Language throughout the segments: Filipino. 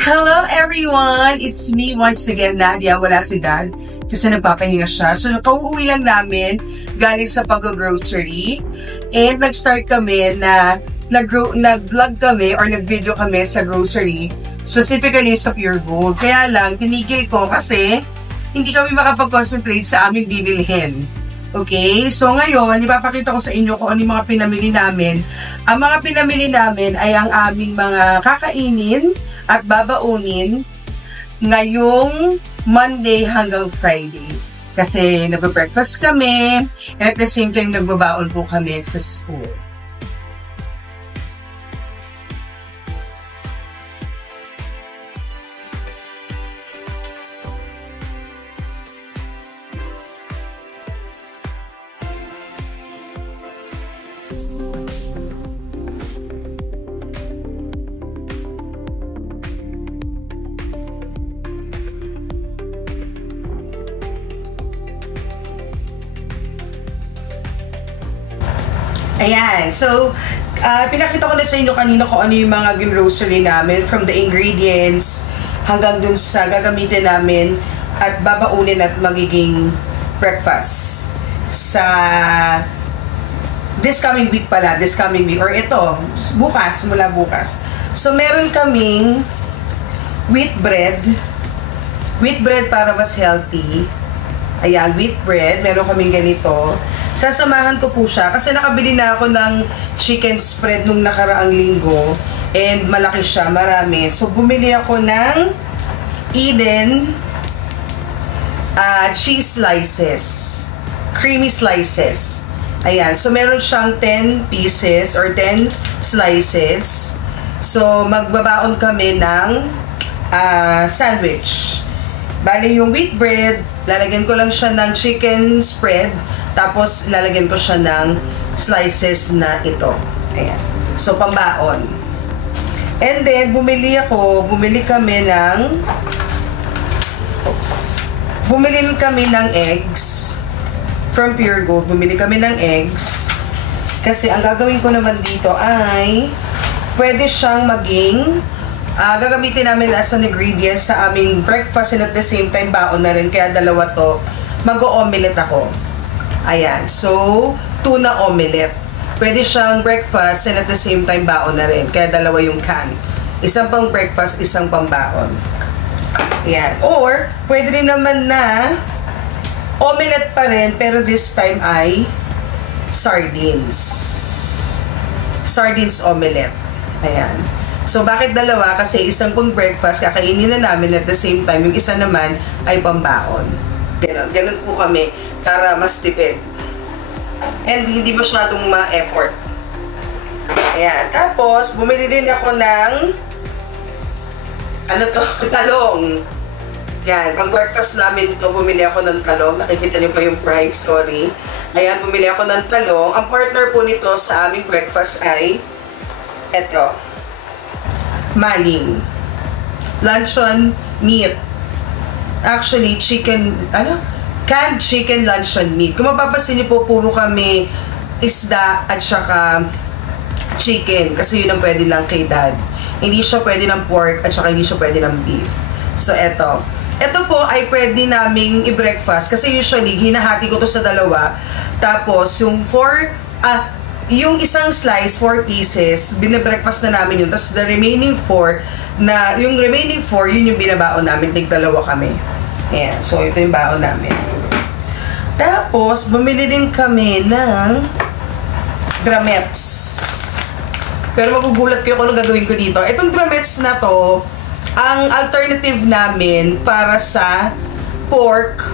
Hello everyone! It's me once again, Nadia. Wala si Dad kasi nagpapahinga siya. So, nakauwi lang namin galing sa pag-grocery. And nag-start kami na nag-vlog kami or nag-video kami sa grocery, specifically sa Pure Gold. Kaya lang, tinigil ko kasi hindi kami makapag-concentrate sa aming bibilhin. Okay? So, ngayon, ipapakita ko sa inyo kung ano yung mga pinamili namin. Ang mga pinamili namin ay ang aming mga kakainin at babaunin ngayong Monday hanggang Friday. Kasi nagbe-breakfast kami and at the same time nagbabaon po kami sa school. Ayan. So, pinakita ko na sa inyo kanina kung ano yung mga grocery namin, from the ingredients hanggang dun sa gagamitin namin at babaunin at magiging breakfast sa this coming week pala, this coming week, or ito, bukas, mula bukas. So, meron kaming wheat bread para mas healthy. Ayan, wheat bread, meron kaming ganito. Sasamahan ko po siya kasi nakabili na ako ng chicken spread nung nakaraang linggo and malaki siya, marami. So, bumili ako ng Eden cheese slices, creamy slices. Ayan, so meron siyang 10 pieces or 10 slices. So, magbabaon kami ng sandwich. Bali, yung wheat bread, lalagyan ko lang siya ng chicken spread, tapos lalagyan ko siya ng slices na ito. Ayan. So, pambaon. And then, bumili kami ng eggs from Pure Gold. Bumili kami ng eggs. Kasi, ang gagawin ko naman dito ay pwede siyang maging gagamitin namin as an ingredients sa aming breakfast and at the same time baon na rin. Kaya dalawa to. Mag-o-omelette ako. Ayan. So, tuna omelette. Pwede siyang breakfast and at the same time baon na rin. Kaya dalawa yung can. Isang pang breakfast, isang pang baon. Ayan. Or, pwede rin naman na omelette pa rin, pero this time ay sardines. Sardines omelette. Ayan. So, bakit dalawa? Kasi isang pang breakfast, kakainin na namin at the same time, yung isa naman ay pambaon. Ganun po kami para mas tipid. And hindi masyadong ma-effort. Ayan. Tapos, bumili rin ako ng talong. Yan. Pang breakfast namin to, bumili ako ng talong. Nakikita niyo pa yung price, sorry. Ayan, bumili ako ng talong. Ang partner po nito sa aming breakfast ay eto. Maling. Luncheon meat. Actually, canned chicken luncheon meat. Kung mapapasin niyo po, puro kami isda at saka chicken. Kasi yun ang pwede lang kay Dad. Hindi siya pwede ng pork at saka hindi siya pwede ng beef. So, eto. Ito po ay pwede naming i-breakfast. Kasi usually, hinahati ko to sa dalawa. Tapos, yung isang slice, 4 pieces, binabreakfast na namin yun. Tapos the remaining 4, yun yung binabaon namin. Tig-dalawa kami. Ayan. So, ito yung baon namin. Tapos, bumili din kami ng drumettes. Pero magugulat kayo kung anong gagawin ko dito. Itong drumettes na to, ang alternative namin para sa pork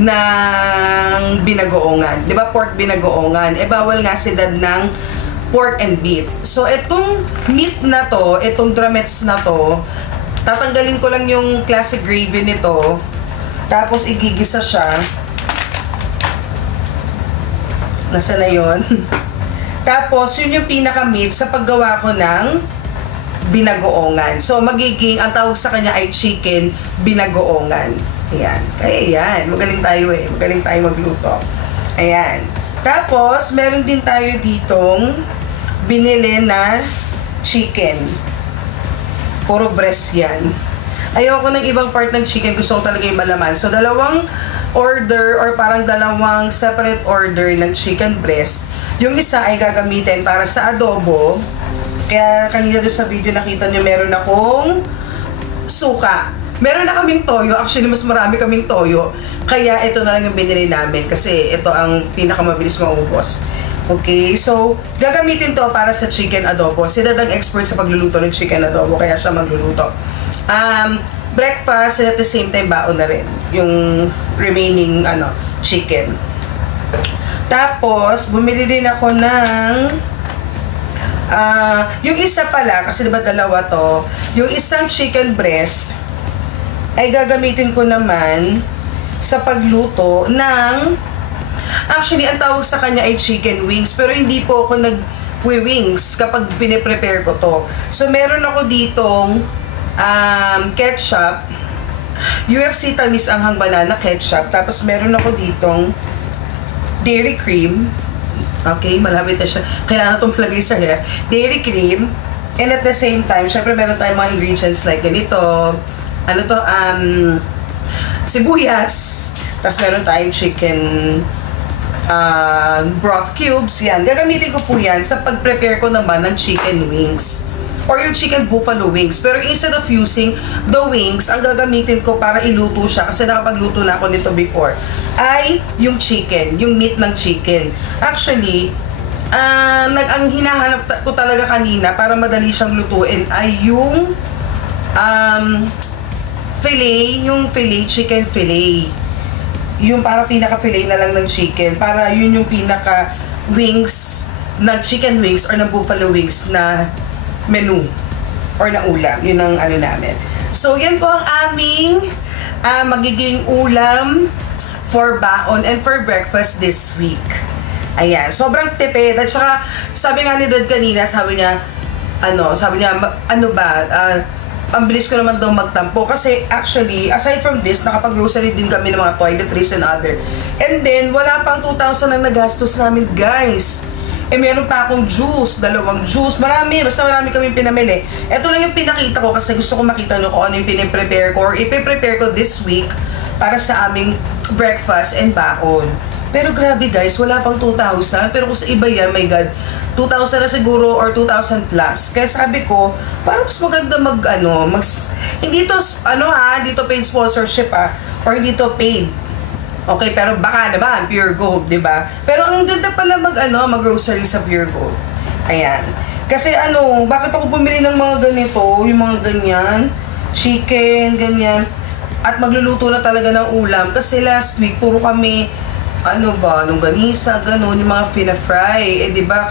ng binagoongan. Di ba pork binagoongan? Bawal nga si Dad ng pork and beef. So, itong meat na to, itong drumettes na to, tatanggalin ko lang yung classic gravy nito. Tapos, igigisa siya. Nasa na yun? Tapos, yun yung pinaka-meat sa paggawa ko ng binagoongan. So, ang tawag sa kanya ay chicken binagoongan. Ayan. Kaya yan. Magaling tayo eh. Magaling tayo magluto. Ayan. Tapos, meron din tayo ditong binili na chicken. Puro breast yan. Ayoko ng ibang part ng chicken. Gusto ko talaga yung malaman. So, dalawang order or parang dalawang separate order ng chicken breast. Yung isa ay gagamitin para sa adobo. Kaya kanina doon sa video nakita nyo meron akong suka. Meron na kaming toyo. Actually, mas marami kaming toyo. Kaya ito na lang yung binili namin. Kasi ito ang pinakamabilis maubos. Okay, so gagamitin to para sa chicken adobo. Si Dad ang expert sa pagluluto ng chicken adobo. Kaya siya magluluto. Breakfast and at the same time baon na rin yung remaining chicken. Tapos bumili din ako ng yung isa pala kasi diba dalawa to, yung isang chicken breast ay gagamitin ko naman sa pagluto ng, actually ang tawag sa kanya ay chicken wings, pero hindi po ako nag-wings kapag piniprepare ko to. So meron ako ditong ketchup, UFC Tamis Anghang Banana Ketchup. Tapos meron ako ditong dairy cream. Okay, malapit na siya. Kailangan itong malagay sa ref. Dairy cream. And at the same time, syempre meron tayong mga ingredients like ganito. Ano to? Sibuyas. Tapos meron tayong chicken broth cubes. Yan. Gagamitin ko po yan sa pag-prepare ko naman ng chicken wings. Or yung chicken buffalo wings. Pero instead of using the wings, ang gagamitin ko para iluto siya, kasi nakapagluto na ako nito before, ay yung chicken, yung meat ng chicken. Actually, ang hinahanap ko talaga kanina para madali siyang lutuin ay yung fillet, yung fillet, chicken fillet. Yung para pinaka-fillet na lang ng chicken. Para yun yung pinaka-wings na chicken wings or ng buffalo wings na menu or na ulam. Yun ang namin. So, yan po ang aming magiging ulam for baon and for breakfast this week. Ayan. Sobrang tipid. At saka, sabi nga ni Dad kanina, sabi niya, ang bilis ko naman daw magtampo. Kasi, actually, aside from this, nakapag-grocery din kami ng mga toiletries and other. And then, wala pang 2,000 ang nagastos namin, guys. Meron pa akong juice, dalawang juice, basta marami kaming pinamili. Ito lang yung pinakita ko kasi gusto ko makita nyo kung ano yung piniprepare ko or ipiprepare ko this week para sa aming breakfast and baon. Pero grabe guys, wala pang 2,000. Pero kung sa iba yan, my God, 2,000 na siguro or 2,000 plus. Kaya sabi ko, parang mas maganda hindi to, hindi to paid sponsorship or hindi to paid. Okay, pero baka naman, Pure Gold, di ba? Pero ang ganda pala mag-grocery sa Pure Gold. Ayan. Kasi bakit ako bumili ng mga ganito, yung mga ganyan, chicken, ganyan, at magluluto na talaga ng ulam. Kasi last week, puro kami, longganisa, gano'n, yung mga fina-fry. Di ba,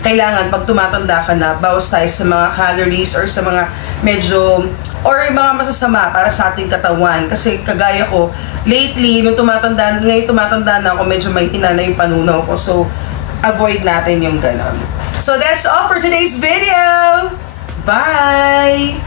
kailangan, pag tumatanda ka na, bawas tayo sa mga calories or sa mga medyo, or mga masasama para sa ating katawan. Kasi kagaya ko, lately, ngayon tumatanda na ako, medyo may hina na yung panunaw ko. So, avoid natin yung gano'n. So, that's all for today's video! Bye!